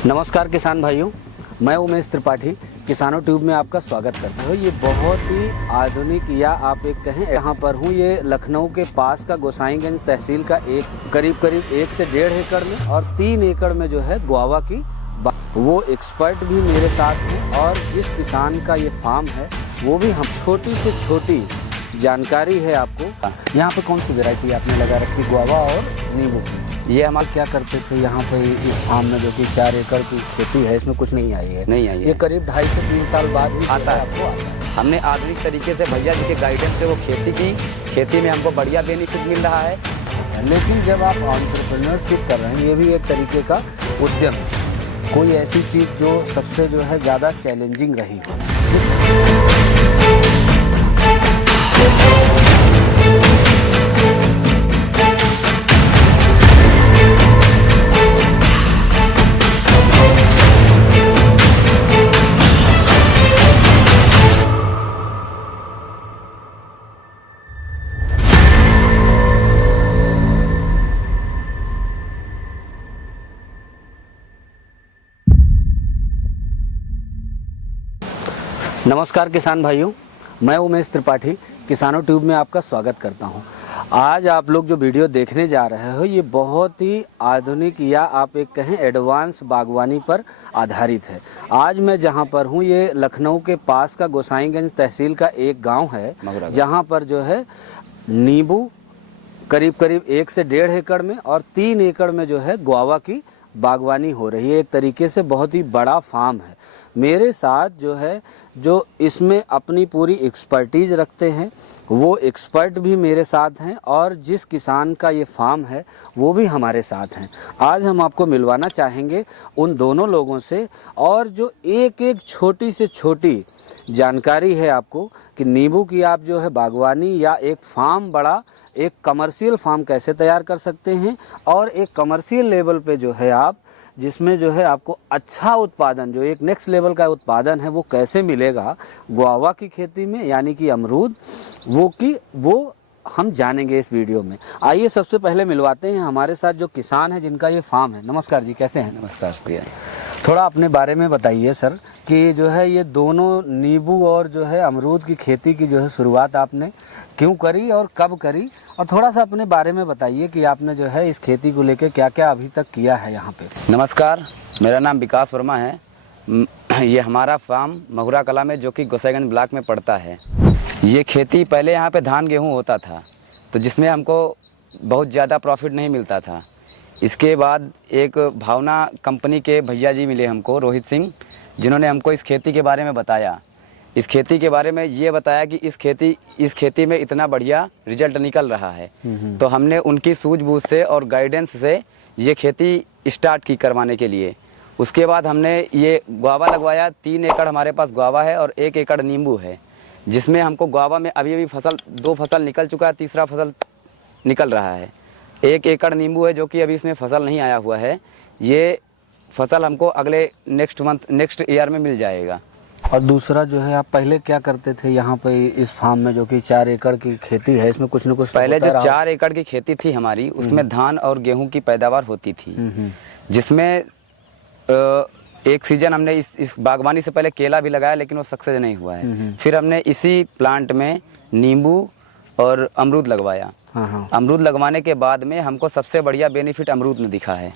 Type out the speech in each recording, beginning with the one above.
नमस्कार किसान भाइयों, मैं उमेश त्रिपाठी किसानों ट्यूब में आपका स्वागत करता हूँ। ये बहुत ही आधुनिक या आप एक कहें यहाँ पर हूँ, ये लखनऊ के पास का गोसाईगंज तहसील का करीब 1 से 1.5 एकड़ में और 3 एकड़ में जो है गुआवा की वो एक्सपर्ट भी मेरे साथ हैं और जिस किसान का ये फार्म है वो भी हम छोटी से छोटी जानकारी है आपको। यहाँ पे कौन सी वैरायटी आपने लगा रखी, गुआवा और नींबू की? ये हमारे क्या करते थे यहाँ पे इस फार्म में, जो कि 4 एकड़ की खेती है, इसमें कुछ नहीं आई है। ये करीब 2.5 से 3 साल बाद ही आता है आपको आता है। हमने आधुनिक तरीके से भैया जी के गाइडेंस से वो खेती की, खेती में हमको बढ़िया बेनिफिट मिल रहा है। लेकिन जब आप एंटरप्रेन्योरशिप कर रहे हैं, ये भी एक तरीके का उद्यम है, कोई ऐसी चीज़ जो सबसे जो है ज़्यादा चैलेंजिंग रही हो? नमस्कार किसान भाइयों, मैं उमेश त्रिपाठी किसानों ट्यूब में आपका स्वागत करता हूं। आज आप लोग जो वीडियो देखने जा रहे हो ये बहुत ही आधुनिक या आप एक कहें एडवांस बागवानी पर आधारित है। आज मैं जहां पर हूं ये लखनऊ के पास का गोसाईगंज तहसील का एक गांव है, जहां पर जो है नींबू करीब 1 से 1.5 एकड़ में और 3 एकड़ में जो है गुआवा की बागवानी हो रही है। एक तरीके से बहुत ही बड़ा फार्म है। मेरे साथ जो है जो इसमें अपनी पूरी एक्सपर्टीज़ रखते हैं वो एक्सपर्ट भी मेरे साथ हैं और जिस किसान का ये फार्म है वो भी हमारे साथ हैं। आज हम आपको मिलवाना चाहेंगे उन दोनों लोगों से और जो एक एक छोटी से छोटी जानकारी है आपको कि नींबू की आप जो है बागवानी या एक फार्म बड़ा एक कमर्शियल फार्म कैसे तैयार कर सकते हैं और एक कमर्शियल लेवल पे जो है आप जिसमें जो है आपको अच्छा उत्पादन, जो एक नेक्स्ट लेवल का उत्पादन है वो कैसे मिलेगा गुआवा की खेती में, यानी कि अमरूद, वो हम जानेंगे इस वीडियो में। आइए सबसे पहले मिलवाते हैं हमारे साथ जो किसान है जिनका ये फार्म है। नमस्कार जी, कैसे हैं? नमस्कार भैया। थोड़ा अपने बारे में बताइए सर कि जो है ये दोनों नींबू और जो है अमरूद की खेती की जो है शुरुआत आपने क्यों करी और कब करी, और थोड़ा सा अपने बारे में बताइए कि आपने जो है इस खेती को लेकर क्या क्या अभी तक किया है यहाँ पे। नमस्कार, मेरा नाम विकास वर्मा है। ये हमारा फार्म महुरा कला में जो कि गोसाईगंज ब्लॉक में पड़ता है। ये खेती पहले यहाँ पे धान गेहूँ होता था, तो जिसमें हमको बहुत ज़्यादा प्रॉफिट नहीं मिलता था। इसके बाद एक भावना कंपनी के भैया जी मिले हमको, रोहित सिंह, जिन्होंने हमको इस खेती के बारे में बताया। इस खेती के बारे में ये बताया कि इस खेती में इतना बढ़िया रिजल्ट निकल रहा है। तो हमने उनकी सूझबूझ से और गाइडेंस से ये खेती स्टार्ट की करवाने के लिए। उसके बाद हमने ये गुआवा लगवाया। 3 एकड़ हमारे पास गुआवा है और 1 एकड़ नींबू है, जिसमें हमको गुआवा में अभी 2 फसल निकल चुका है, तीसरा फसल निकल रहा है। 1 एकड़ नींबू है जो कि अभी इसमें फसल नहीं आया हुआ है। ये फसल हमको अगले नेक्स्ट ईयर में मिल जाएगा। और दूसरा जो है आप पहले क्या करते थे यहाँ पे इस फार्म में, जो कि 4 एकड़ की खेती है, इसमें कुछ न कुछ पहले जो 4 एकड़ की खेती थी हमारी, उसमें धान और गेहूं की पैदावार होती थी, जिसमें एक सीजन हमने इस बागवानी से पहले केला भी लगाया, लेकिन वो सक्सेस नहीं हुआ है। फिर हमने इसी प्लांट में नींबू और अमरूद लगवाया। अमरूद लगवाने के बाद में हमको सबसे बढ़िया बेनिफिट अमरूद में दिखा है।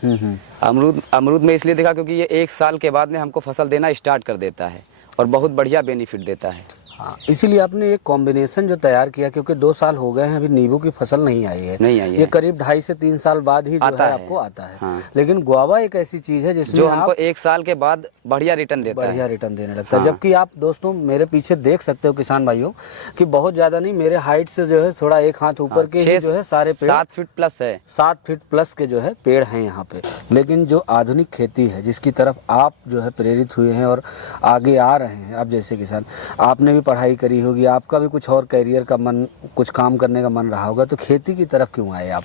अमरूद में इसलिए दिखा क्योंकि ये 1 साल के बाद में हमको फसल देना स्टार्ट कर देता है और बहुत बढ़िया बेनिफिट देता है। हाँ, इसीलिए आपने एक कॉम्बिनेशन जो तैयार किया, क्योंकि 2 साल हो गए हैं अभी नींबू की फसल नहीं आई है। ये करीब 2.5 से 3 साल बाद ही जो है आपको आता है। हाँ। लेकिन गुआवा एक ऐसी चीज है जिसमें जो हमको 1 साल के बाद बढ़िया रिटर्न देने लगता है। जबकि आप दोस्तों मेरे पीछे देख सकते हो किसान भाइयों कि बहुत ज्यादा नहीं, मेरे हाइट से जो है थोड़ा 1 हाथ ऊपर के ही जो है सारे पेड़ 7 फीट प्लस है, 7 फीट प्लस के जो है पेड़ हैं यहाँ पे। लेकिन जो आधुनिक खेती है जिसकी तरफ आप जो है प्रेरित हुए हैं और आगे आ रहे हैं, आप जैसे किसान, आपने भी पढ़ाई करी होगी, आपका भी कुछ और करियर का मन, कुछ काम करने का मन रहा होगा, तो खेती की तरफ क्यों आए आप?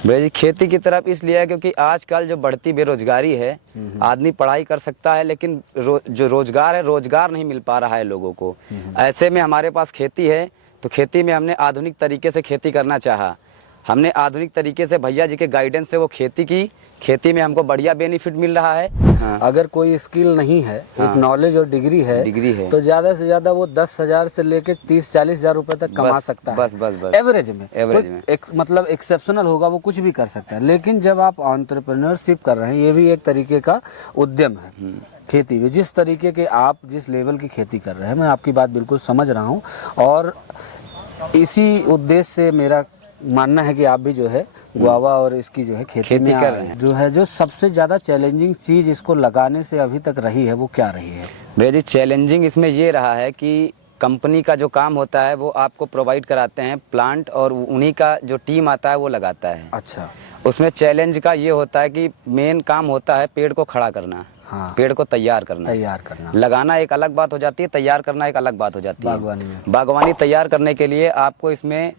भैया जी, खेती की तरफ इसलिए है क्योंकि आजकल जो बढ़ती बेरोजगारी है, आदमी पढ़ाई कर सकता है लेकिन जो रोजगार है, रोजगार नहीं मिल पा रहा है लोगों को। ऐसे में हमारे पास खेती है, तो खेती में हमने आधुनिक तरीके से खेती करना चाहा। हमने आधुनिक तरीके से भैया जी के गाइडेंस से वो खेती की, खेती में हमको बढ़िया बेनिफिट मिल रहा है। हाँ। अगर कोई स्किल नहीं है, एक नॉलेज और डिग्री है तो ज़्यादा से ज़्यादा वो 10,000 से लेके 30-40 हज़ार रुपए तक कमा सकता है। बस एवरेज में मतलब एक्सेप्शनल होगा, वो कुछ भी कर सकता है। लेकिन जब आप एंटरप्रेन्योरशिप कर रहे हैं, ये भी एक तरीके का उद्यम है खेती में। जिस तरीके के आप जिस लेवल की खेती कर रहे हैं, मैं आपकी बात बिल्कुल समझ रहा हूँ, और इसी उद्देश्य से मेरा मानना है कि आप भी जो है गुआवा और इसकी जो है खेती में कर रहे हैं। जो सबसे ज़्यादा चैलेंजिंग चीज़ इसको लगाने से अभी तक रही है, वो क्या रही है? भैया जी, चैलेंजिंग इसमें ये रहा है कि कंपनी का जो काम होता है वो आपको प्रोवाइड कराते हैं प्लांट, और उन्हीं का जो टीम आता है वो लगाता है। अच्छा। उसमें चैलेंज का ये होता है कि मेन काम होता है पेड़ को खड़ा करना। हाँ। पेड़ को तैयार करना। लगाना एक अलग बात हो जाती है, तैयार करना एक अलग बात हो जाती है। बागवानी में बागवानी तैयार करने के लिए आपको इसमें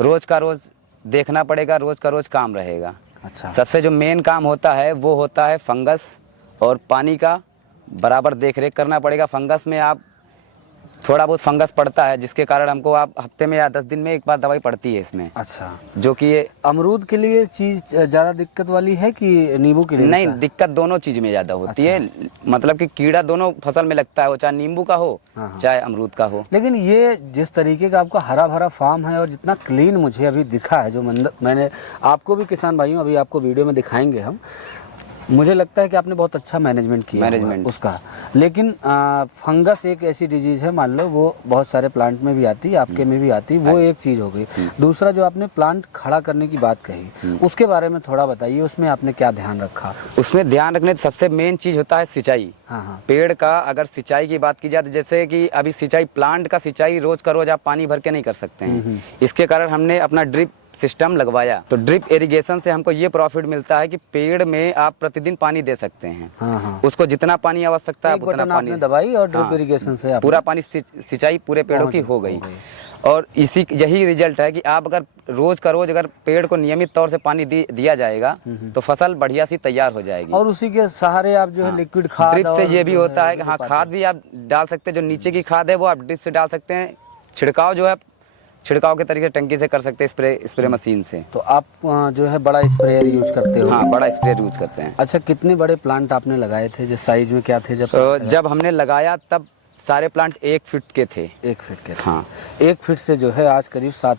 रोज का रोज देखना पड़ेगा, रोज का रोज काम रहेगा। अच्छा। सबसे जो मेन काम होता है वो होता है फंगस और पानी का बराबर देख रेख करना पड़ेगा। फंगस में आप थोड़ा बहुत फंगस पड़ता है, जिसके कारण हमको आप हफ्ते में या 10 दिन में एक बार दवाई पड़ती है इसमें। अच्छा। जो कि ये अमरूद के लिए चीज ज़्यादा दिक्कत वाली है कि नींबू के लिए? नहीं, दिक्कत दोनों चीज में ज़्यादा होती है। मतलब कि कीड़ा दोनों फसल में लगता है, वो चाहे नींबू का हो चाहे अमरूद का हो। लेकिन ये जिस तरीके का आपका हरा भरा फार्म है और जितना क्लीन मुझे अभी दिखा है, जो मैंने आपको भी, किसान भाइयों, अभी आपको वीडियो में दिखाएंगे हम, मुझे लगता है कि आपने बहुत अच्छा मैनेजमेंट किया उसका। लेकिन फंगस एक ऐसी डिजीज है, मान लो वो बहुत सारे प्लांट में भी आती है, आपके में भी आती है, वो एक चीज़ हो गई। दूसरा, जो आपने प्लांट खड़ा करने की बात कही, उसके बारे में थोड़ा बताइए, उसमें आपने क्या ध्यान रखा? उसमें ध्यान रखने सबसे मेन चीज़ होता है सिंचाई। हाँ। पेड़ का अगर सिंचाई की बात की जाए तो जैसे कि अभी सिंचाई, प्लांट का सिंचाई रोज का रोज आप पानी भर के नहीं कर सकते हैं। इसके कारण हमने अपना ड्रिप सिस्टम लगवाया। तो ड्रिप इरिगेशन से हमको ये प्रॉफिट मिलता है कि पेड़ में आप प्रतिदिन पानी दे सकते हैं। हाँ। उसको जितना पानी आवश्यकता है उतना पानी दवाई और ड्रिप इरिगेशन से पूरा पानी सिंचाई पूरे पेड़ों की हो गई। और यही रिजल्ट है कि आप अगर रोज का रोज अगर पेड़ को नियमित तौर से पानी दिया जाएगा तो फसल बढ़िया सी तैयार हो जाएगी। और उसी के सहारे आप जो है लिक्विड खाद, ड्रिप से ये भी होता है कि हाँ, खाद भी आप डाल सकते हैं। जो नीचे की खाद है वो आप ड्रिप से डाल सकते हैं। छिड़काव जो है छिड़काव के तरीके टंकी से कर सकते हैं, स्प्रे मशीन से। तो आप जो है बड़ा स्प्रेयर यूज करते हो? हाँ, बड़ा स्प्रेयर यूज करते हैं। अच्छा, कितने बड़े प्लांट आपने लगाए थे? जिस साइज में क्या थे जब हमने लगाया तब सारे प्लांट 1 फीट के थे। 1 फीट के थे। हाँ। 1 फीट से जो है आज करीब 7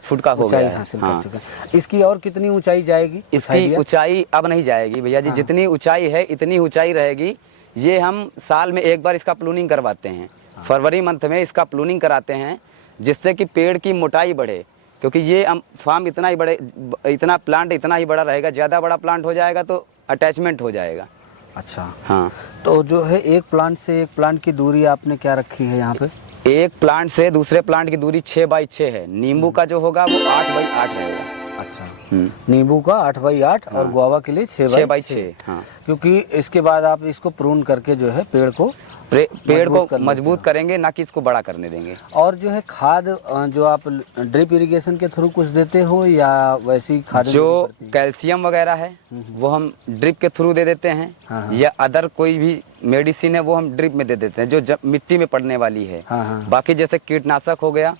फुट का हो गया हासिल कर चुके हैं। इसकी और कितनी ऊंचाई जाएगी? इसकी ऊंचाई अब नहीं जाएगी भैया जी। जितनी ऊंचाई है इतनी ऊंचाई रहेगी। ये हम साल में एक बार इसका प्रूनिंग करवाते हैं। फरवरी मंथ में इसका प्रूनिंग कराते हैं, जिससे कि पेड़ की मोटाई बढ़े। क्योंकि ये फार्म इतना प्लांट इतना ही बड़ा रहेगा। ज़्यादा बड़ा प्लांट हो जाएगा तो अटैचमेंट हो जाएगा। अच्छा। हाँ। तो जो है एक प्लांट से एक प्लांट की दूरी आपने क्या रखी है यहाँ पे? एक प्लांट से दूसरे प्लांट की दूरी 6x6 है। नींबू का जो होगा वो 8x8 रहेगा। अच्छा। नींबू का 8x8 और गुआवा के लिए 6x6। हाँ। क्योंकि इसके बाद आप इसको प्रून करके जो है पेड़ को मजबूत करेंगे, ना कि इसको बड़ा करने देंगे। और जो है खाद जो आप ड्रिप इरिगेशन के थ्रू कुछ देते हो या वैसी खाद? जो कैल्शियम वगैरह है वो हम ड्रिप के थ्रू दे देते हैं। हाँ। या अदर कोई भी मेडिसिन है वो हम ड्रिप में दे देते हैं, जो मिट्टी में पड़ने वाली है। हाँ। बाकी जैसे कीटनाशक हो गया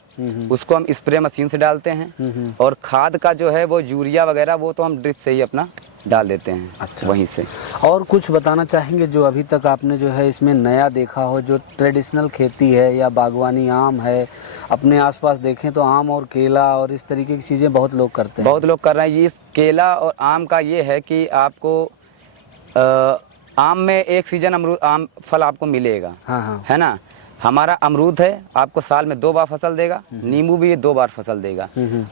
उसको हम स्प्रे मशीन से डालते हैं। और खाद का जो है वो यूरिया वगैरह वो तो हम ड्रिप से ही अपना डाल देते हैं। अच्छा। वहीं से। और कुछ बताना चाहेंगे जो अभी तक आपने जो है इसमें नया देखा हो, जो ट्रेडिशनल खेती है या बागवानी, आम है, अपने आसपास देखें तो आम और केला और इस तरीके की चीज़ें बहुत लोग करते हैं। बहुत लोग कर रहे हैं। इस केला और आम का ये है कि आपको आम में एक सीजन आम फल आपको मिलेगा। हाँ। है ना। हमारा अमरूद है, आपको साल में 2 बार फसल देगा। नींबू भी 2 बार फसल देगा।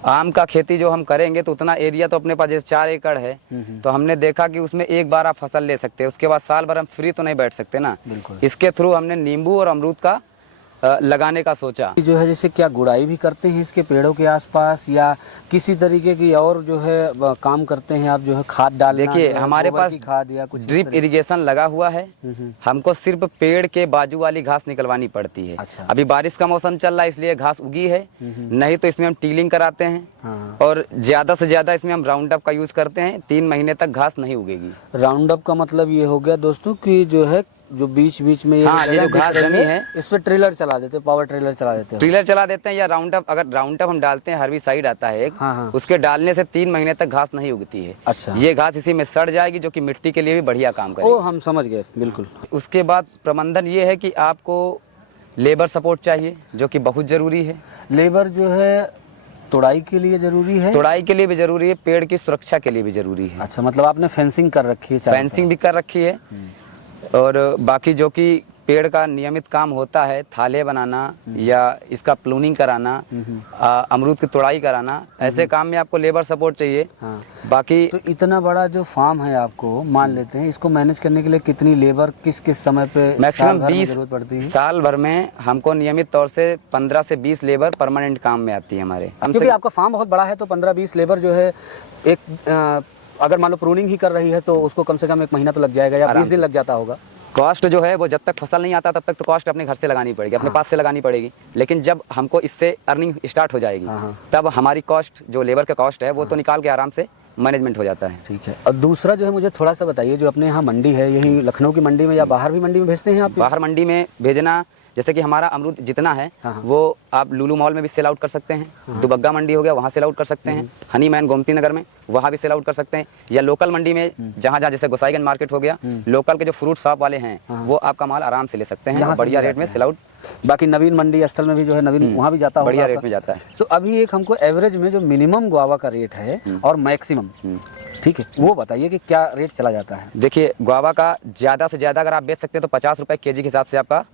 आम का खेती जो हम करेंगे तो उतना एरिया तो अपने पास जैसे 4 एकड़ है, तो हमने देखा कि उसमें एक बार आप फसल ले सकते हैं। उसके बाद साल भर हम फ्री तो नहीं बैठ सकते ना। इसके थ्रू हमने नींबू और अमरूद का लगाने का सोचा। जो है जैसे क्या गुड़ाई भी करते हैं इसके पेड़ों के आसपास या किसी तरीके की और जो है काम करते हैं आप, जो है खाद डालना? देखिए, हमारे पास खाद या कुछ ड्रिप इरिगेशन लगा हुआ है। हमको सिर्फ पेड़ के बाजू वाली घास निकलवानी पड़ती है। अच्छा। अभी बारिश का मौसम चल रहा है इसलिए घास उगी है, नहीं तो इसमें हम टीलिंग कराते हैं। हाँ। और ज्यादा से ज्यादा इसमें हम राउंड अप का यूज करते हैं। 3 महीने तक घास नहीं उगेगी। राउंड अप का मतलब ये हो गया दोस्तों कि जो है जो बीच बीच में हाँ, ये जो घास जमी है, इस पे ट्रेलर चला देते, पावर ट्रेलर चला देते हो? ट्रेलर चला देते हैं या राउंड अप, अगर राउंड अप हम डालते हैं, हर्बिसाइड आता है एक, हाँ, हाँ। उसके डालने से 3 महीने तक घास नहीं उगती है। अच्छा। ये घास इसी में सड़ जाएगी, जो कि मिट्टी के लिए भी बढ़िया काम ओ, करेगी। हम समझ गए, बिल्कुल। उसके बाद प्रबंधन ये है कि आपको लेबर सपोर्ट चाहिए, जो कि बहुत ज़रूरी है। लेबर जो है तोड़ाई के लिए जरूरी है, तोड़ाई के लिए भी जरूरी है, पेड़ की सुरक्षा के लिए भी जरूरी है। अच्छा, मतलब आपने फेंसिंग कर रखी है? फेंसिंग भी कर रखी है, और बाकी जो कि पेड़ का नियमित काम होता है, थाले बनाना या इसका प्रूनिंग कराना, अमरूद की तोड़ाई कराना, ऐसे काम में आपको लेबर सपोर्ट चाहिए। हाँ। बाकी तो इतना बड़ा जो फार्म है आपको, मान लेते हैं, इसको मैनेज करने के लिए कितनी लेबर किस किस समय पे मैक्सिमम साल भर में 20 जरूरत पड़ती है? साल भर में हमको नियमित तौर से 15 से 20 लेबर परमानेंट काम में आती है हमारे। क्योंकि आपका फार्म बहुत बड़ा है, तो 15-20 लेबर जो है, एक अगर मान लो प्रूनिंग ही कर रही है तो उसको कम से कम 1 महीना तो लग जाएगा या 20 दिन लग जाता होगा। कॉस्ट जो है वो जब तक फसल नहीं आता तब तक तो कॉस्ट अपने घर से लगानी पड़ेगी, अपने पास से लगानी पड़ेगी। लेकिन जब हमको इससे अर्निंग स्टार्ट हो जाएगी, तब हमारी कॉस्ट, जो लेबर का कॉस्ट है, वो तो निकाल के आराम से मैनेजमेंट हो जाता है। ठीक है। और दूसरा जो है, मुझे थोड़ा सा बताइए, जो अपने यहाँ मंडी है, यही लखनऊ की मंडी में या बाहर भी मंडी में भेजते हैं आप? बाहर मंडी में भेजना, जैसे कि हमारा अमरूद जितना है वो आप लुलु मॉल में भी सेल आउट कर सकते हैं, दुबग्गा मंडी हो गया, वहाँ सेल आउट कर सकते हैं, हनी मैन गोमती नगर में वहाँ भी सेल आउट कर सकते हैं, या लोकल मंडी में जहाँ जहाँ, जैसे गोसाईगंज मार्केट हो गया, लोकल के जो फ्रूट शॉप वाले हैं वो आपका माल आराम से ले सकते हैं, बढ़िया रेट में सेल आउट। बाकी नवीन मंडी स्थल में भी जो है, नवीन वहाँ भी जाता है, बढ़िया रेट में जाता है। तो अभी एक हमको एवरेज में जो मिनिमम गुआवा का रेट है और मैक्सिमम, ठीक है, वो बताइए कि क्या रेट चला जाता है? देखिए, गुआवा का ज़्यादा से ज़्यादा अगर आप बेच सकते हैं तो 50 रुपये kg के हिसाब से आपका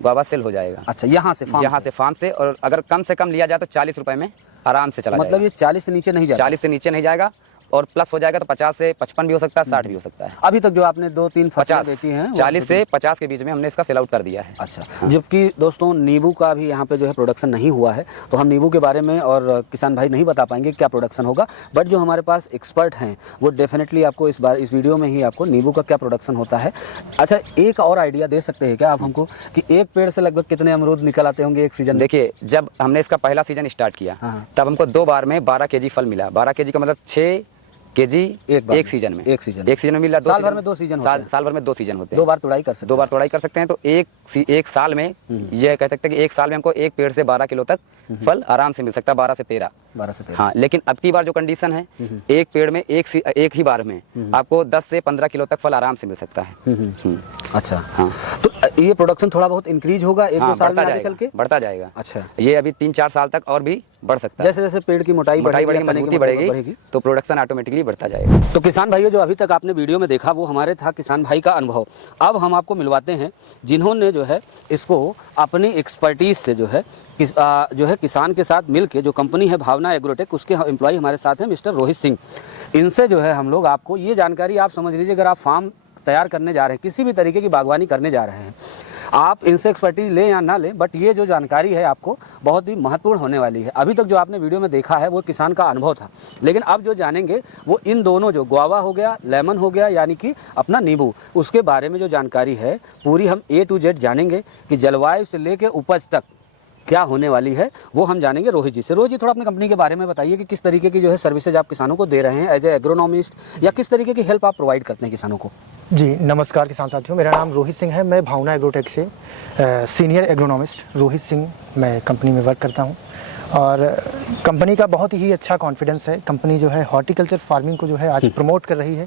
गुआवा सेल हो जाएगा। अच्छा, यहाँ से फार्म से, और अगर कम से कम लिया जाए तो 40 रुपये में आराम से चला मतलब जाएगा। ये 40 से नीचे नहीं जाएगा? 40 से नीचे नहीं जाएगा, और प्लस हो जाएगा तो 50 से 55 भी हो सकता है, 60 भी हो सकता है। अभी तक जो आपने 2-3 फसलें बेची हैं, 40 से 50 के बीच में हमने इसका सेल आउट कर दिया है। अच्छा। जबकि दोस्तों, नींबू का भी यहाँ पे जो है प्रोडक्शन नहीं हुआ है, तो हम नींबू के बारे में और किसान भाई नहीं बता पाएंगे क्या प्रोडक्शन होगा, बट जो हमारे पास एक्सपर्ट हैं वो डेफिनेटली आपको इस वीडियो में ही आपको नींबू का क्या प्रोडक्शन होता है। अच्छा, एक और आइडिया दे सकते हैं क्या आप हमको कि एक पेड़ से लगभग कितने अमरूद निकल आते होंगे एक सीजन? देखिए, जब हमने इसका पहला सीजन स्टार्ट किया तब हमको 2 बार में 12 kg फल मिला। 12 kg का मतलब 6 kg एक सीजन में मिला। साल भर में 2 सीजन होते हैं। साल भर में 2 सीजन होते हैं। 2 बार तोड़ाई कर सकते हैं। 2 बार तोड़ाई कर सकते हैं। तो एक साल में ये कह सकते हैं कि एक साल में हमको एक पेड़ से 12 किलो तक फल आराम से मिल सकता है, 12 से 13। हाँ, लेकिन अब की बार जो कंडीशन है, एक पेड़ में एक ही बार में आपको 10 से 15 किलो तक फल आराम से मिल सकता है। अच्छा, हाँ। तो ये प्रोडक्शन थोड़ा बहुत इंक्रीज होगा 1-2 साल में आगे चल के? बढ़ता जाएगा। अच्छा, ये अभी 3-4 साल तक और भी बढ़ सकता है। जैसे जैसे पेड़ की मोटाई बढ़ेगी, मजबूती बढ़ेगी, तो प्रोडक्शन ऑटोमेटिकली बढ़ता जाएगा। तो किसान भाइयों, जो अभी तक आपने वीडियो में देखा वो हमारे था किसान भाई का अनुभव। अब हम आपको मिलवाते हैं जिन्होंने जो है इसको अपनी एक्सपर्टीज से जो है किसान के साथ मिलके, जो कंपनी है भावना एग्रोटेक, उसके एम्प्लॉय हमारे साथ हैं मिस्टर रोहित सिंह। इनसे जो है हम लोग आपको ये जानकारी, आप समझ लीजिए, अगर आप फार्म तैयार करने जा रहे हैं, किसी भी तरीके की बागवानी करने जा रहे हैं, आप इनसे एक्सपर्टीज लें या ना लें, बट ये जो जानकारी है आपको बहुत ही महत्वपूर्ण होने वाली है। अभी तक जो आपने वीडियो में देखा है वो किसान का अनुभव था, लेकिन अब जो जानेंगे वो इन दोनों, जो गुआवा हो गया, लेमन हो गया, यानी कि अपना नींबू, उसके बारे में जो जानकारी है पूरी हम A to Z जानेंगे कि जलवायु से लेके उपज तक क्या होने वाली है, वो हम जानेंगे रोहित जी से। रोहित जी, थोड़ा अपनी कंपनी के बारे में बताइए कि किस तरीके की जो है सर्विसेज आप किसानों को दे रहे हैं एज ए एग्रोनॉमिस्ट, या किस तरीके की हेल्प आप प्रोवाइड करते हैं किसानों को? जी नमस्कार किसान साथियों, मेरा नाम रोहित सिंह है। मैं भावना एग्रोटेक से सीनियर एग्रोनॉमिस्ट रोहित सिंह मैं कंपनी में वर्क करता हूं, और कंपनी का बहुत ही अच्छा कॉन्फिडेंस है। कंपनी जो है हॉर्टिकल्चर फार्मिंग को जो है आज प्रमोट कर रही है,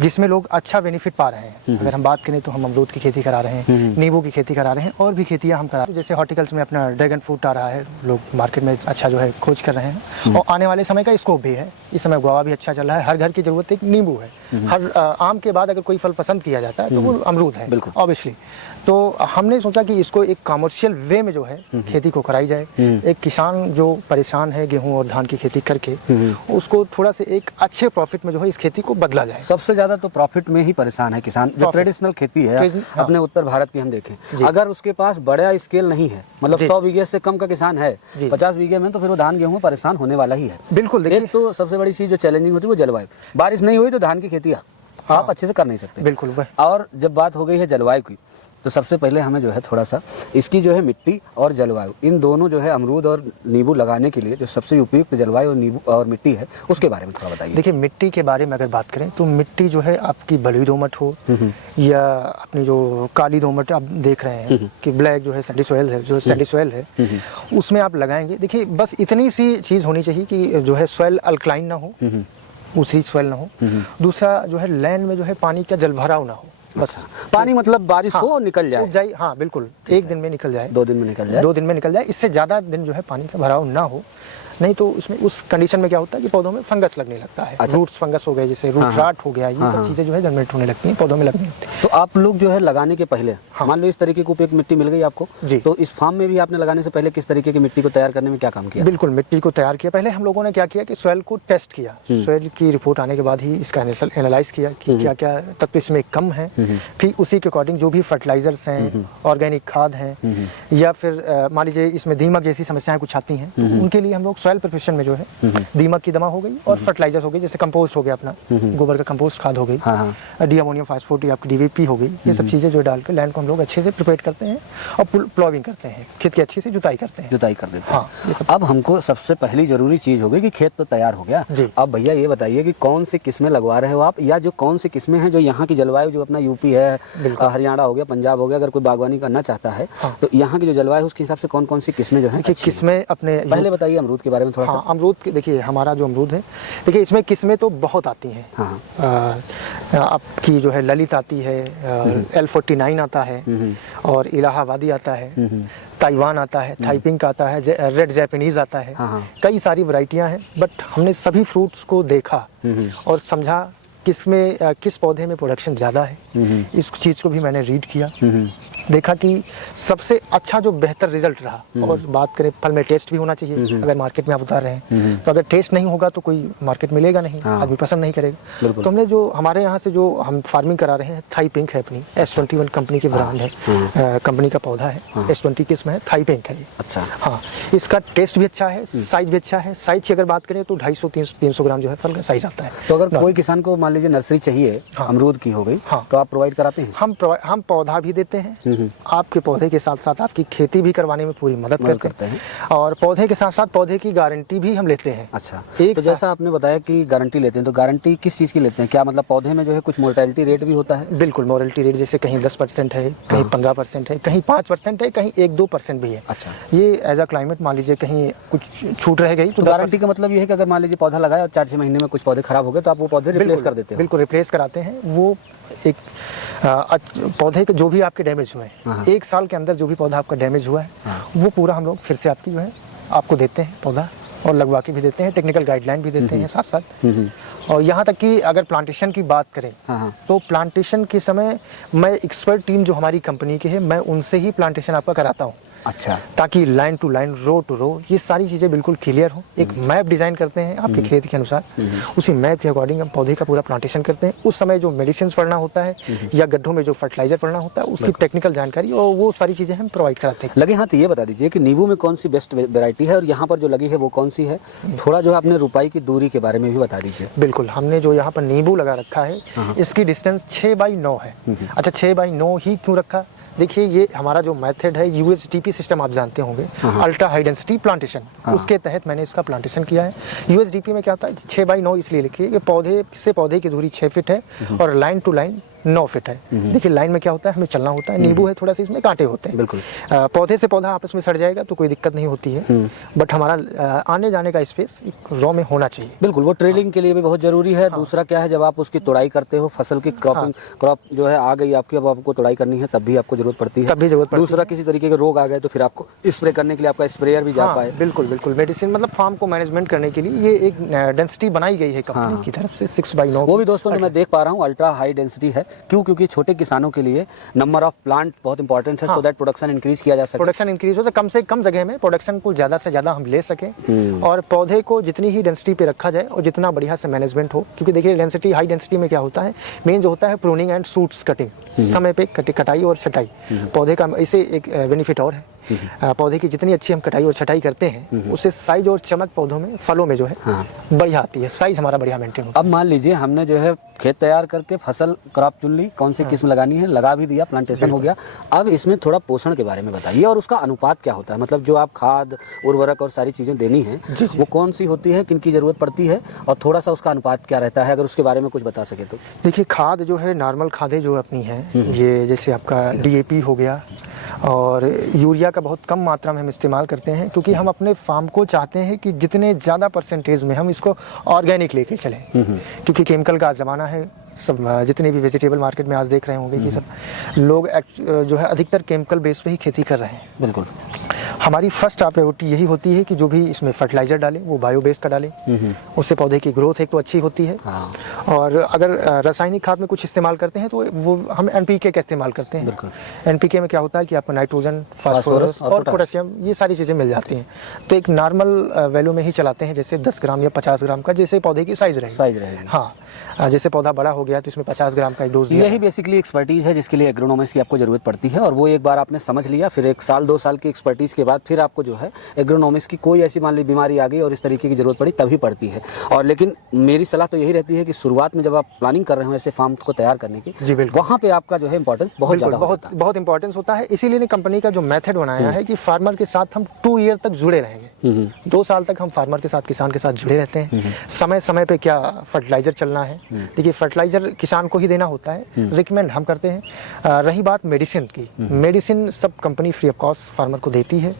जिसमें लोग अच्छा बेनिफिट पा रहे हैं। अगर हम बात करें तो हम अमरूद की खेती करा रहे हैं, नींबू की खेती करा रहे हैं, और भी खेतियां हम करा रहे हैं। जैसे हॉर्टिकल्चर में अपना ड्रैगन फ्रूट आ रहा है, लोग मार्केट में अच्छा जो है खोज कर रहे हैं, और आने वाले समय का स्कोप भी है। इस समय गुआवा भी अच्छा चल रहा है। हर घर की ज़रूरत एक नींबू है। हर आम के बाद अगर कोई फल पसंद किया जाता है तो वो अमरूद है, ऑब्वियसली। तो हमने सोचा कि इसको एक कमर्शियल वे में जो है खेती को कराई जाए। एक किसान जो परेशान है गेहूं और धान की खेती करके, उसको थोड़ा से एक अच्छे प्रॉफिट में जो है इस खेती को बदला जाए। सबसे ज्यादा तो प्रॉफिट में ही परेशान है किसान। जो ट्रेडिशनल खेती है अपने उत्तर भारत की हम देखें, अगर उसके पास बड़ा स्केल नहीं है, मतलब 100 बीघे से कम का किसान है, 50 बीघे में, तो फिर वो धान गेहूं में परेशान होने वाला ही है। बिल्कुल। एक तो सबसे बड़ी चीज जो चैलेंजिंग होती है वो जलवायु। बारिश नहीं हुई तो धान की खेती आप अच्छे से कर नहीं सकते। बिल्कुल। और जब बात हो गई है जलवायु की, तो सबसे पहले हमें जो है थोड़ा सा इसकी जो है मिट्टी और जलवायु, इन दोनों जो है अमरूद और नींबू लगाने के लिए जो सबसे उपयुक्त जलवायु और नींबू और मिट्टी है उसके बारे में थोड़ा बताइए। देखिए, मिट्टी के बारे में अगर बात करें तो मिट्टी जो है आपकी बलुई दोमट हो या अपनी जो काली दोमट आप देख रहे हैं कि ब्लैक जो है सैंडी सॉइल है, जो सैंडी सॉइल है उसमें आप लगाएंगे। देखिए, बस इतनी सी चीज़ होनी चाहिए कि जो है सॉइल अल्कलाइन ना हो, उसी सॉइल ना हो। दूसरा जो है लैंड में जो है पानी का जलभराव ना हो। बस पानी मतलब बारिश हो और निकल जाए। हाँ बिल्कुल, एक दिन में निकल जाए, 2 दिन में निकल जाए, 2 दिन में निकल जाए, इससे ज़्यादा दिन जो है पानी का भराव ना हो। नहीं तो उसमें उस कंडीशन में क्या होता है कि पौधों में फंगस लगने लगता है। अच्छा। रूट्स फंगस हो गए, जैसे रूट राट हो गया, ये सब चीज़ें जो है जनरेट होने लगती हैं, पौधों में लगने लगती हैं। तो आप लोग जो है लगाने के पहले मान लो इस तरीके की उपयुक्त मिट्टी मिल गई आपको जी। तो इस फार्म में भी आपने लगाने से पहले किस तरीके की मिट्टी को तैयार करने में क्या काम किया? बिल्कुल, मिट्टी को तैयार किया। पहले हम लोगों ने क्या किया कि सॉइल को टेस्ट किया। सॉइल की रिपोर्ट आने के बाद ही इसका एनालाइज किया कि क्या क्या तत्व इसमें कम है। फिर उसी के अकॉर्डिंग जो भी फर्टिलाइजर्स हैं, ऑर्गेनिक खाद हैं, या फिर मान लीजिए इसमें दीमक जैसी समस्याएं कुछ आती हैं, तो उनके लिए हम लोग सॉइल प्रिपरेशन में जो है दीमक की दवा हो गई और फर्टिलाइजर्स हो गई, जैसे कंपोस्ट हो गया अपना, गोबर का कंपोस्ट खाद हो गई, डी अमोनियम फास्फोरेट आपकी डीवीपी हो गई, ये सब चीज़ें जो डाल के लैंड को हम लोग अच्छे से प्रिपेयर करते हैं और प्लॉविंग करते हैं, खेत की अच्छे से जुताई करते हैं। जुताई कर देते हैं। हाँ, ये सब। अब हमको सबसे पहली जरूरी चीज हो गई कि खेत तो तैयार हो गया। जी। अब भैया ये बताइए कि कौन सी किस्में लगवा रहे हो आप, या जो कौन सी किस्में हैं जो यहाँ की जलवायु जो अपना यूपी है, हरियाणा हो गया, पंजाब हो गया, अगर कोई बागवानी करना चाहता है तो यहाँ की जो जलवायु है उसके हिसाब से कौन कौन सी किस्में जो है किस्में अपने पहले बताइए अमरूद के बारे में थोड़ा सा। अमरूद के देखिए, हमारा जो अमरूद है, देखिए इसमें किस्में तो बहुत आती हैं। आपकी जो है ललित आती है, L49 आता है, और इलाहाबादी आता है, ताइवान आता है, थाईपिंग आता है, रेड जैपनीज आता है। कई सारी वैरायटियां हैं, बट हमने सभी फ्रूट्स को देखा और समझा किस पौधे में प्रोडक्शन ज़्यादा है। इस चीज़ को भी मैंने रीड किया, देखा कि सबसे अच्छा जो बेहतर रिजल्ट रहा। और बात करें फल में टेस्ट भी होना चाहिए, अगर मार्केट में आप उतार रहे हैं तो अगर टेस्ट नहीं होगा तो कोई मार्केट मिलेगा नहीं, आदमी पसंद नहीं करेगा। तो हमने जो हमारे यहाँ से जो हम फार्मिंग करा रहे हैं, थाई पिंक है अपनी, S21 कंपनी की ब्रांड है, कंपनी का पौधा है, S20 किस्म है, थाई पिंक है ये। अच्छा। हाँ, इसका टेस्ट भी अच्छा है, साइज भी अच्छा है। साइज की अगर बात करें तो 250-300 ग्राम जो है फल का साइज आता है। तो अगर कोई किसान को मान लीजिए नर्सरी चाहिए, अमरूद की हो गई, तो आप प्रोवाइड कराते हैं? हम पौधा भी देते हैं, आपके पौधे के साथ साथ आपकी खेती भी करवाने में पूरी मदद करते हैं, और पौधे के साथ साथ पौधे की गारंटी भी हम लेते हैं। अच्छा, तो जैसा आपने बताया कि गारंटी लेते हैं, तो गारंटी किस चीज़ की लेते हैं? क्या मतलब पौधे में जो है कुछ मोर्टेलिटी रेट भी होता है? बिल्कुल, मोर्टेलिटी रेट जैसे कहीं 10% है, कहीं 15% है, कहीं 5% है, कहीं 1-2% भी है। अच्छा, ये एज अ क्लाइमेट मान लीजिए कहीं कुछ छूट रह गई तो गारंटी का मतलब ये है कि अगर मान लीजिए पौधा लगाया 4-6 महीने में कुछ पौधे खराब हो गए तो आप वो पौधे रिप्लेस कर देते हो? बिल्कुल रिप्लेस कराते हैं। वो एक पौधे के जो भी आपके डैमेज हुए हैं, 1 साल के अंदर जो भी पौधा आपका डैमेज हुआ है, वो पूरा हम लोग फिर से आपकी जो है आपको देते हैं पौधा, और लगवा के भी देते हैं, टेक्निकल गाइडलाइन भी देते हैं साथ साथ। और यहाँ तक कि अगर प्लांटेशन की बात करें तो प्लांटेशन के समय मैं एक्सपर्ट टीम जो हमारी कंपनी की है, मैं उनसे ही प्लांटेशन आपका कराता हूँ। अच्छा, ताकि line to line, row to row, ये सारी चीज़ें बिल्कुल क्लियर हो। एक मैप डिज़ाइन करते हैं आपके खेत के अनुसार, उसी मैप के अकॉर्डिंग हम पौधे का पूरा प्लांटेशन करते हैं। उस समय जो मेडिसिन पड़ना होता है या गड्ढों में जो फर्टिलाइजर पड़ना होता है, उसकी टेक्निकल जानकारी और वो सारी चीज़ें हम प्रोवाइड कराते हैं। लगे हाथ ये बता दीजिए कि नींबू में कौन सी बेस्ट वैरायटी है और यहाँ पर जो लगी है वो कौन सी है? थोड़ा जो आपने रुपाई की दूरी के बारे में भी बता दीजिए। बिल्कुल, हमने जो यहाँ पर नींबू लगा रखा है, इसकी डिस्टेंस 6x9 है। अच्छा, 6x9 ही क्यों रखा? देखिए, ये हमारा जो मेथड है USDP सिस्टम आप जानते होंगे, अल्ट्रा हाई डेंसिटी प्लांटेशन, उसके तहत मैंने इसका प्लांटेशन किया है। USDP में क्या होता है, 6x9 इसलिए लिखिए कि पौधे से पौधे की दूरी 6 फीट है और लाइन टू लाइन 9 फीट है। देखिए, लाइन में क्या होता है, हमें चलना होता है। नींबू है, थोड़ा सा इसमें कांटे होते हैं। बिल्कुल, पौधे से पौधा आपस में सड़ जाएगा तो कोई दिक्कत नहीं होती है, बट हमारा आने जाने का स्पेस रॉ में होना चाहिए। बिल्कुल, वो ट्रेलिंग के लिए भी बहुत जरूरी है। दूसरा क्या है, जब आप उसकी तोड़ाई करते हो, फसल की क्रॉप जो है आ गई आपकी, अब आपको तोड़ाई करनी है, तब भी आपको जरूरत पड़ती है। दूसरा, किसी तरीके के रोग आ गए तो फिर आपको स्प्रे करने के लिए आपका स्प्रेयर भी जा पाए। बिल्कुल बिल्कुल, मेडिसिन मतलब फार्म को मैनेजमेंट करने के लिए ये एक डेंसिटी बनाई गई है कंपनी की तरफ से, 6x9। वो भी दोस्तों मैं देख पा रहा हूँ अल्ट्रा हाई डेंसिटी है। क्यों? क्योंकि छोटे किसानों के लिए नंबर ऑफ प्लांट बहुत इंपॉर्टेंट है, सो दैट प्रोडक्शन इंक्रीज किया जा सके। प्रोडक्शन इंक्रीज हो तो कम से कम जगह में प्रोडक्शन को ज्यादा से ज्यादा हम ले सकें, और पौधे को जितनी ही डेंसिटी पे रखा जाए और जितना बढ़िया से मैनेजमेंट हो। क्योंकि देखिए, डेंसिटी हाई डेंसिटी में क्या होता है, मेन जो होता है प्रूनिंग एंड शूट्स कटिंग, समय पे कटाई और छटाई। पौधे का इसे एक बेनिफिट और है पौधे की जितनी अच्छी हम कटाई और छटाई करते हैं उससे साइज और चमक पौधों में, फलों में जो है हाँ। बढ़िया आती है, साइज हमारा बढ़िया मेंटेन होता अब मान लीजिए हमने जो है खेत तैयार करके फसल क्रॉप चुन ली, कौन सी किस्म लगानी है, लगा भी दिया, प्लांटेशन हो गया। अब इसमें थोड़ा पोषण के बारे में बताइए और उसका अनुपात क्या होता है, मतलब जो आप खाद उर्वरक और सारी चीजें देनी है वो कौन सी होती है, किन की जरूरत पड़ती है और थोड़ा सा उसका अनुपात क्या रहता है, अगर उसके बारे में कुछ बता सके तो। देखिए खाद जो है नॉर्मल खादें जो अपनी हैं ये जैसे आपका DAP हो गया और यूरिया का बहुत कम मात्रा में हम इस्तेमाल करते हैं, क्योंकि हम अपने फार्म को चाहते हैं कि जितने ज़्यादा परसेंटेज में हम इसको ऑर्गेनिक लेके चलें, क्योंकि केमिकल का ज़माना है। सब जितने भी वेजिटेबल मार्केट में आज देख रहे होंगे कि सब लोग जो है अधिकतर केमिकल बेस पे ही खेती कर रहे हैं। बिल्कुल। हमारी फर्स्ट प्रायोरिटी यही होती है कि जो भी इसमें फर्टिलाइजर डालें वो बायो बेस्ड का डालें, उससे पौधे की ग्रोथ एक तो अच्छी होती है। हाँ। और अगर रासायनिक खाद में कुछ इस्तेमाल करते हैं तो वो हम NPK का इस्तेमाल करते हैं। NPK में क्या होता है कि आपको नाइट्रोजन, फास्फोरस और पोटेशियम ये सारी चीज़ें मिल जाती हैं। तो एक नॉर्मल वैल्यू में ही चलाते हैं, जैसे 10 ग्राम या 50 ग्राम का, जैसे पौधे की साइज रहेगी। हाँ, जैसे पौधा बड़ा हो गया तो इसमें 50 ग्राम का एक डोज दिया। यही बेसिकली एक्सपर्टीज है जिसके लिए एग्रोनॉमिस्ट की आपको जरूरत पड़ती है, और वो एक बार आपने समझ लिया, फिर 1 साल 2 साल की एक्सपर्टीज के बाद फिर आपको जो है एग्रोनॉमिस्ट की कोई ऐसी मान ली बीमारी आ गई और इस तरीके की जरूरत पड़ी तभी पड़ती है। और लेकिन मेरी सलाह तो यही रहती है कि शुरुआत में जब आप प्लानिंग कर रहे हो ऐसे फार्म को तैयार करने की, जी बिल्कुल, वहाँ पे आपका जो है इंपॉर्टेंस बहुत ज़्यादा बहुत इंपॉर्टेंस होता है। इसीलिए कंपनी का जो मेथड बनाया है कि फार्मर के साथ हम 2 ईयर तक जुड़े रहेंगे। 2 साल तक हम फार्मर के साथ, किसान के साथ जुड़े रहते हैं। समय समय पे क्या फर्टिलाइजर चलना है, देखिए फर्टिलाइजर किसान को ही देना होता है, रिकमेंड हम करते हैं। रही बात मेडिसिन की, मेडिसिन सब company free of cost farmer को देती है।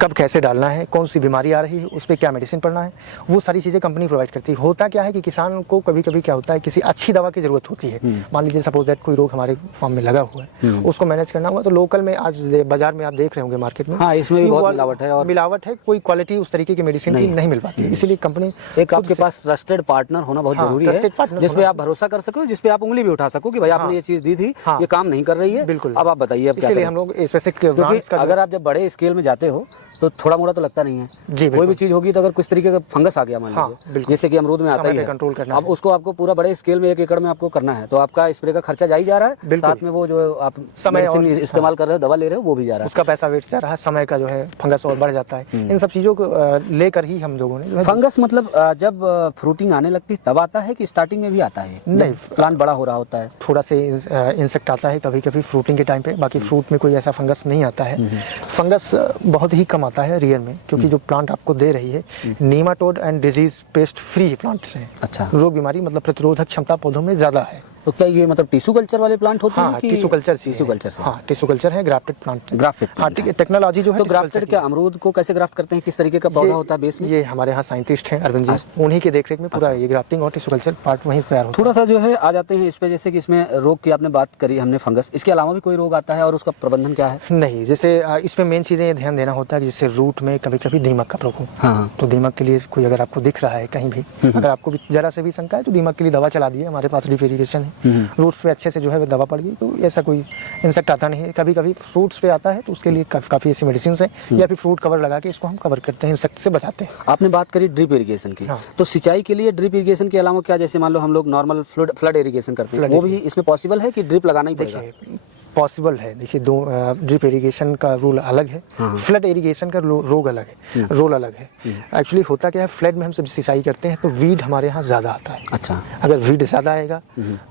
कब कैसे डालना है, कौन सी बीमारी आ रही है, उस पर क्या मेडिसिन पड़ना है, वो सारी चीज़ें कंपनी प्रोवाइड करती है। होता क्या है कि किसान को कभी कभी क्या होता है, किसी अच्छी दवा की जरूरत होती है। मान लीजिए सपोज दैट कोई रोग हमारे फार्म में लगा हुआ है, उसको मैनेज करना हुआ, तो लोकल में आज बाजार में आप देख रहे होंगे मार्केट में, हाँ, इसमें भी बहुत मिलावट है और मिलावट है, कोई क्वालिटी उस तरीके की मेडिसिन की नहीं मिल पाती है। इसीलिए कंपनी एक आपके पास ट्रस्टेड पार्टनर होना बहुत जरूरी है, जिसपे आप भरोसा कर सको, जिसपे आप उंगली भी उठा सको कि भाई आपने ये चीज दी थी, ये काम नहीं कर रही है। बिल्कुल। अब आप बताइए अब क्या करें? हम लोग स्पेसिफिक, क्योंकि अगर आप जब बड़े स्केल में जाते हो तो थोड़ा मोड़ा तो लगता नहीं है जी। कोई भी चीज होगी तो अगर कुछ तरीके का फंगस आ गया मान लीजिए, जैसे कि अमरूद में आता ही है, कंट्रोल करना, अब उसको आपको पूरा बड़े स्केल में 1 एकड़ में आपको करना है, तो आपका स्प्रे का खर्चा जा ही जा रहा है, साथ में वो जो आप समय इस्तेमाल कर रहे हो, दवा ले रहे हो, वो भी जा रहा है, उसका पैसा वेस्ट जा रहा है, समय का जो है फंगस और बढ़ जाता है। इन सब चीज़ों को लेकर ही हम लोगों ने फंगस मतलब जब फ्रूटिंग आने लगती तब आता है कि स्टार्टिंग में भी आता है? नहीं, प्लांट बड़ा हो रहा होता है थोड़ा से इंसेक्ट आता है कभी कभी फ्रूटिंग के टाइम पे, बाकी फ्रूट में कोई ऐसा फंगस नहीं आता है। फंगस बहुत ही कम आता है रियर में, क्योंकि जो प्लांट आपको दे रही है nematode and disease paste free plants हैं। अच्छा। रोग बीमारी मतलब प्रतिरोधक क्षमता पौधों में ज़्यादा है। तो क्या ये मतलब टिश्यू कल्चर वाले प्लांट होते हैं कि टिश्यू कल्चर से? हाँ, टिश्यू कल्चर है, ग्राफ्टेड प्लांट, ग्राफ्टेड हाँ, टेक्नोलॉजी जो है। तो ग्राफ्टेड क्या अमरूद को कैसे ग्राफ्ट करते हैं, किस तरीके का पौधा होता है बेस में? ये हमारे यहाँ साइंटिस्ट हैं अरविंद जी, उन्हीं की देखरेख में पूरा ये ग्राफ्टिंग और टिश्यू कल्चर पार्ट वहीं तैयार होता है। थोड़ा सा जो है आ जाते हैं इस पे, जैसे कि इसमें रोग की आपने बात करी हमने, फंगस, इसके अलावा भी कोई रोग आता है और उसका प्रबंधन क्या है? नहीं, जैसे इसमें मेन चीज़ें ध्यान देना होता है कि जैसे रूट में कभी कभी दीमक का प्रकोप, हाँ, तो दीमक के लिए कोई अगर आपको दिख रहा है कहीं भी, अगर आपको भी जरा से भी शंका है तो दीमक के लिए दवा चला दी है, हमारे पास ड्रिप इरिगेशन है, रूट्स पे अच्छे से जो है दवा पड़ गई तो ऐसा कोई इंसेक्ट आता नहीं है। कभी कभी फ्रूट्स पे आता है तो उसके लिए काफ़ी ऐसी मेडिसिन है, या फिर फ्रूट कवर लगा के इसको हम कवर करते हैं, इंसेक्ट से बचाते हैं। आपने बात करी ड्रिप इरिगेशन की, तो सिंचाई के लिए ड्रिप इरिगेशन के अलावा क्या, जैसे मान लो हम लोग नॉर्मल फ्लड इरिगेशन करते हैं, वो भी इसमें पॉसिबल है कि ड्रिप लगाना ही पड़ेगा? पॉसिबल है, देखिए दो ड्रिप इरिगेशन का रूल अलग है, फ्लड इरिगेशन का रोल अलग है। एक्चुअली होता क्या है, फ्लड में हम सब सिंचाई करते हैं तो वीड हमारे यहाँ ज़्यादा आता है। अच्छा। अगर वीड ज़्यादा आएगा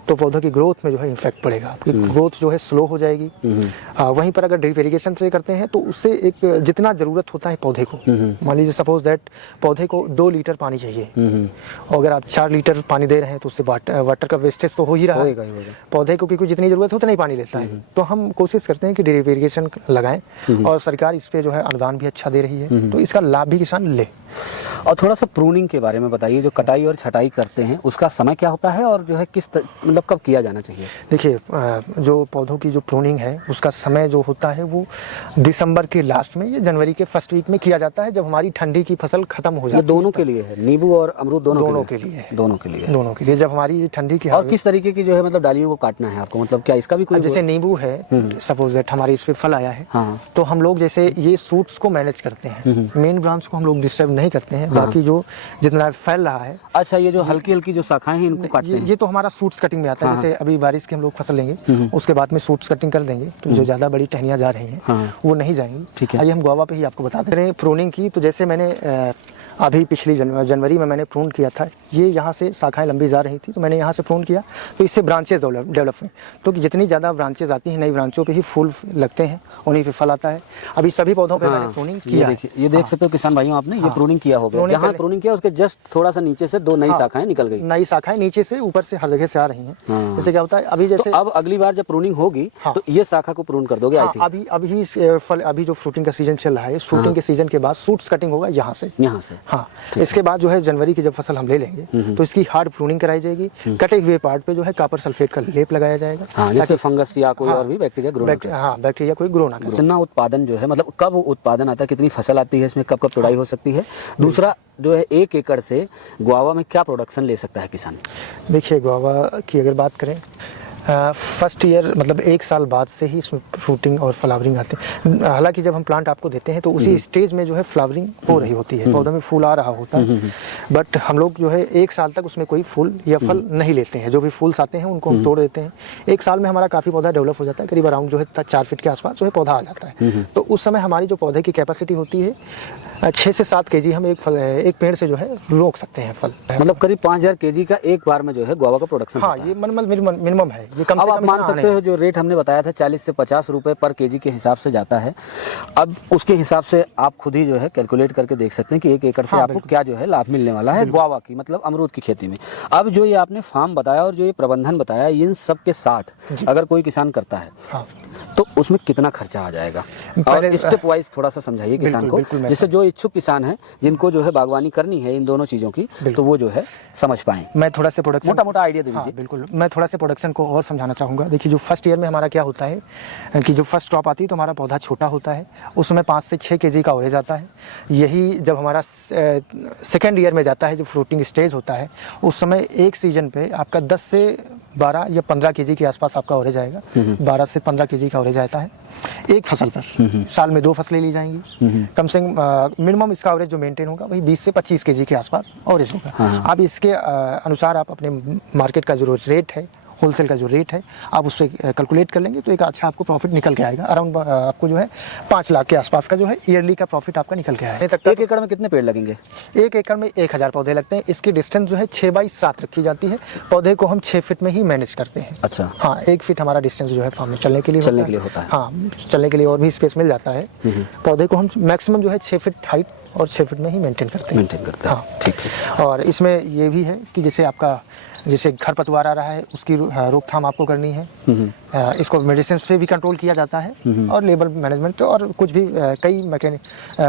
तो पौधों की ग्रोथ में जो है इफेक्ट पड़ेगा, आपकी ग्रोथ जो है स्लो हो जाएगी। वहीं पर अगर ड्रिप इरिगेशन से करते हैं तो उससे एक जितना ज़रूरत होता है पौधे को, मान लीजिए सपोज दैट पौधे को 2 लीटर पानी चाहिए, और अगर आप 4 लीटर पानी दे रहे हैं तो उससे वाटर का वेस्टेज तो हो ही रहा है, पौधे को क्योंकि जितनी ज़रूरत है उतना ही पानी लेता है। तो हम कोशिश करते हैं कि ड्रिप इरिगेशन लगाएं, और सरकार इस पे जो है अनुदान भी अच्छा दे रही है, तो इसका लाभ भी किसान ले। और थोड़ा सा प्रूनिंग के बारे में बताइए, जो कटाई और छटाई करते हैं उसका समय क्या होता है और जो है मतलब कब किया जाना चाहिए? देखिए जो पौधों की जो प्रूनिंग है उसका समय जो होता है वो दिसंबर के लास्ट में या जनवरी के फर्स्ट वीक में किया जाता है, जब हमारी ठंडी की फसल खत्म हो जाती है। ये दोनों के लिए है, नींबू और अमरूद दोनों के लिए जब हमारी ठंडी की। और किस तरीके की जो है मतलब डालियों को काटना है आपको, मतलब क्या इसका भी कोई? जैसे नींबू है, सपोज दैट हमारे इस पे फल आया है, तो हम लोग जैसे ये सूट्स को मैनेज करते हैं, मेन ब्रांच को हम लोग डिस्टर्ब नहीं करते हैं, बाकी जो जितना फैल रहा है, अच्छा, ये जो हल्की हल्की जो शाखाएं हैं इनको काटते हैं। ये तो हमारा सूट्स कटिंग में आता है। जैसे अभी बारिश की हम लोग फसल लेंगे, उसके बाद में सूट्स कटिंग कर देंगे, तो जो ज़्यादा बड़ी टहनियाँ जा रही हैं वो नहीं जाएंगी। ठीक है। आइए हम गुआवा पे ही आपको बता दे रहे हैं प्रूनिंग की। तो जैसे मैंने अभी पिछली जनवरी में मैंने प्रून किया था, ये यहाँ से शाखाएं लंबी जा रही थी, तो मैंने यहाँ से प्रून किया, तो इससे ब्रांचेस डेवलप हुए। तो जितनी ज़्यादा ब्रांचेस आती हैं, नई ब्रांचों पे ही फूल लगते हैं, उन्हीं पे फल आता है। अभी सभी पौधों पे मैंने प्रूनिंग किया है। ये देख सकते हो किसान भाइयों, आपने ये प्रूनिंग किया होगा। जहाँ प्रूनिंग किया उसके जस्ट थोड़ा सा नीचे से 2 नई शाखाएं निकल गई। नई शाखाएं नीचे से ऊपर से हर जगह से आ रही हैं। जैसे क्या होता है अभी, जैसे अब अगली बार जब प्रूनिंग होगी तो ये शाखा को प्रून कर दोगे? आई थिंक अभी जो फ्रूटिंग का सीजन चल रहा है, इस फ्रूटिंग के सीजन के बाद सूट्स कटिंग होगा यहाँ से। हाँ, इसके बाद जो है जनवरी की जब फसल हम ले लेंगे तो इसकी हार्ड प्रूनिंग कराई जाएगी। कटे हुए पार्ट पे जो है कॉपर सल्फेट का लेप लगाया जाएगा, जिससे फंगस या कोई और भी बैक्टीरिया ग्रो बैक्टीरिया कोई ग्रो ना करे। कितना उत्पादन जो है, मतलब कब उत्पादन आता है, कितनी फसल आती है इसमें, कब कब तुड़ाई हो सकती है? दूसरा जो है 1 एकड़ से गुआवा में क्या प्रोडक्शन ले सकता है किसान? देखिए, गुआवा की अगर बात करें, फर्स्ट ईयर मतलब 1 साल बाद से ही इसमें फ्रूटिंग और फ्लावरिंग आते हैं। हालांकि जब हम प्लांट आपको देते हैं तो उसी स्टेज में जो है फ्लावरिंग हो रही होती है, पौधों में फूल आ रहा होता है, बट हम लोग जो है 1 साल तक उसमें कोई फूल या फल नहीं लेते हैं। जो भी फूल्स आते हैं उनको हम तोड़ देते हैं। 1 साल में हमारा काफ़ी पौधा डेवलप हो जाता है, करीब अराउंड जो है 4 फीट के आसपास जो है पौधा आ जाता है। तो उस समय हमारी जो पौधे की कैपेसिटी होती है 6 से 7 केजी हम एक पेड़ से जो है रोक सकते हैं फल। मतलब करीब 5000 केजी का एक बार में जो है गुआवा का प्रोडक्शन हाँ, ये मिनिमम है। ये कम अब से आप कम मान सकते हो जो रेट हमने बताया था 40 से 50 रुपए पर केजी के हिसाब से जाता है। अब उसके हिसाब से आप खुद ही जो है कैलकुलेट करके देख सकते हैं कि 1 एकड़ से आपको क्या जो है लाभ मिलने वाला है गुआवा की, मतलब अमरूद की खेती में। अब जो ये आपने फार्म बताया और जो ये प्रबंधन बताया, इन सब के साथ अगर कोई किसान करता है तो उसमें कितना खर्चा आ जाएगा? और स्टेप वाइज थोड़ा सा समझाइए किसान को, जिससे जो इच्छुक किसान हैं जिनको जो है बागवानी करनी है इन दोनों चीज़ों की, तो वो जो है समझ पाएं। मैं थोड़ा सा प्रोडक्शन मोटा आइडिया दे दीजिए। बिल्कुल, मैं थोड़ा सा प्रोडक्शन को और समझाना चाहूँगा। देखिए, जो फर्स्ट ईयर में हमारा क्या होता है कि जो फर्स्ट क्रॉप आती है तो हमारा पौधा छोटा होता है, उसमें 5 से 6 केजी का एवरेज आता है। यही जब हमारा सेकेंड ईयर में जाता है, जो फ्रूटिंग स्टेज होता है, उस समय एक सीजन पे आपका 10 से 12 या 15 केजी के आसपास आपका एवरेज आएगा। 12 से 15 केजी का एवरेज आता है एक फसल पर। साल में 2 फसलें ली जाएंगी। कम से कम मिनिमम इसका एवरेज जो मेंटेन होगा वही 20 से 25 केजी के आसपास एवरेज होगा। अब इसके अनुसार आप अपने मार्केट का जो रेट है, होलसेल का जो रेट है, आप उससे कैलकुलेट कर लेंगे तो एक अच्छा आपको प्रॉफिट निकल के आएगा। अराउंड आपको जो है 5 लाख के आसपास का जो है ईयरली का प्रॉफिट आपका निकल के आएगा। 1 एकड़ में कितने पेड़ लगेंगे? 1 एकड़ में 1000 पौधे लगते हैं। इसकी डिस्टेंस जो है 6 बाई 7 रखी जाती है। पौधे को हम 6 फीट में ही मैनेज करते हैं। अच्छा। हाँ, 1 फीट हमारा डिस्टेंस जो है फार्म में चलने के लिए होता है। हाँ, चलने के लिए और भी स्पेस मिल जाता है। पौधे को हम मैक्सिमम जो है 6 फीट हाइट और 6 फीट में ही मेंटेन करते हैं। हाँ, ठीक है। और इसमें ये भी है कि जैसे खरपतवार आ रहा है, उसकी रोकथाम आपको करनी है। इसको मेडिसिन से भी कंट्रोल किया जाता है और लेबर मैनेजमेंट और कुछ भी कई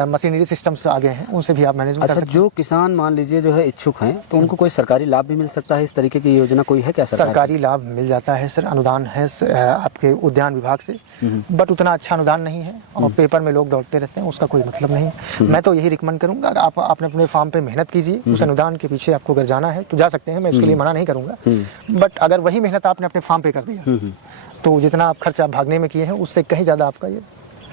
मशीनरी सिस्टम्स आ गए हैं, उनसे भी आप मैनेजमेंट कर सकते हैं। जो किसान मान लीजिए जो है इच्छुक हैं तो उनको कोई सरकारी लाभ भी मिल सकता है? इस तरीके की योजना कोई है क्या? सरकारी लाभ मिल जाता है सर, अनुदान है आपके उद्यान विभाग से, बट उतना अच्छा अनुदान नहीं है और पेपर में लोग दौड़ते रहते हैं, उसका कोई मतलब नहीं है। मैं तो यही रिकमेंड करूंगा, आप अपने फार्म पे मेहनत कीजिए, उस अनुदान के पीछे आपको अगर जाना है तो जा सकते हैं, मैं इसके लिए मना नहीं करूंगा। बट अगर वही मेहनत आपने अपने फार्म पे कर दिया तो जितना आप खर्चा भागने में किए हैं उससे कहीं ज़्यादा आपका ये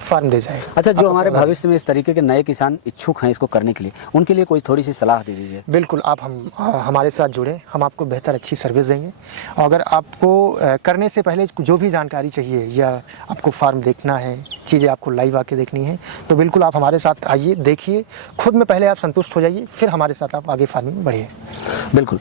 फार्म दे जाएगा। अच्छा, जो हमारे भविष्य में इस तरीके के नए किसान इच्छुक हैं इसको करने के लिए, उनके लिए कोई थोड़ी सी सलाह दे दीजिए। बिल्कुल, आप हमारे साथ जुड़ें, हम आपको बेहतर अच्छी सर्विस देंगे। अगर आपको करने से पहले जो भी जानकारी चाहिए या आपको फार्म देखना है, चीज़ें आपको लाइव आके देखनी है, तो बिल्कुल आप हमारे साथ आइए, देखिए, खुद में पहले आप संतुष्ट हो जाइए, फिर हमारे साथ आप आगे फार्मिंग में बढ़िए। बिल्कुल।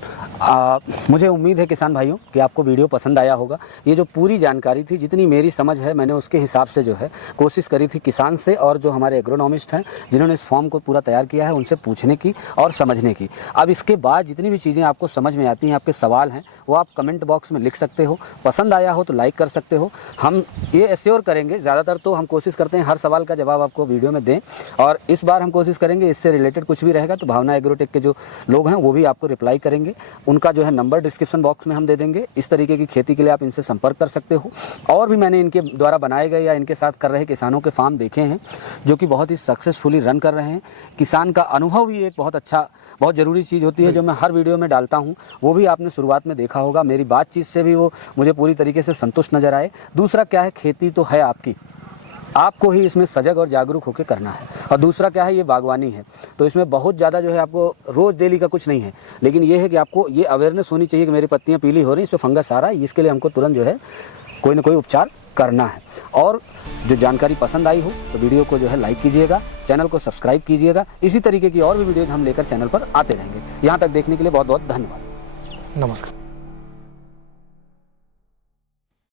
मुझे उम्मीद है किसान भाइयों कि आपको वीडियो पसंद आया होगा। ये जो पूरी जानकारी थी, जितनी मेरी समझ है, मैंने उसके हिसाब से जो है कोशिश करी थी किसान से और जो हमारे एग्रोनॉमिस्ट हैं जिन्होंने इस फॉर्म को पूरा तैयार किया है उनसे पूछने की और समझने की। अब इसके बाद जितनी भी चीज़ें आपको समझ में आती हैं, आपके सवाल हैं, वो आप कमेंट बॉक्स में लिख सकते हो। पसंद आया हो तो लाइक कर सकते हो। हम ये एश्योर करेंगे, ज़्यादातर तो हम कोशिश करते हैं हर सवाल का जवाब आपको वीडियो में दें, और इस बार हम कोशिश करेंगे इससे रिलेटेड कुछ भी रहेगा तो भावना एग्रोटेक के जो लोग हैं वो भी आपको रिप्लाई करेंगे। उनका जो है नंबर डिस्क्रिप्शन बॉक्स में हम दे देंगे। इस तरीके की खेती के लिए आप इनसे संपर्क कर सकते हो। और भी मैंने इनके द्वारा बनाए गए या इनके साथ कर रहे किसानों के फार्म देखे हैं जो कि बहुत ही सक्सेसफुली रन कर रहे हैं। किसान का अनुभव ही एक बहुत अच्छा, बहुत ज़रूरी चीज़ होती है जो मैं हर वीडियो में डालता हूँ। वो भी आपने शुरुआत में देखा होगा, मेरी बातचीत से भी वो मुझे पूरी तरीके से संतुष्ट नज़र आए। दूसरा क्या है, खेती तो है आपकी, आपको ही इसमें सजग और जागरूक होकर करना है। और दूसरा क्या है, ये बागवानी है तो इसमें बहुत ज़्यादा जो है आपको रोज़ डेली का कुछ नहीं है, लेकिन ये है कि आपको ये अवेयरनेस होनी चाहिए कि मेरी पत्तियाँ पीली हो रही, इस पर फंगस आ रहा है, इसके लिए हमको तुरंत जो है कोई ना कोई उपचार करना है। और जो जानकारी पसंद आई हो तो वीडियो को जो है लाइक कीजिएगा, चैनल को सब्सक्राइब कीजिएगा। इसी तरीके की और भी वीडियोज हम लेकर चैनल पर आते रहेंगे। यहाँ तक देखने के लिए बहुत बहुत धन्यवाद। नमस्कार।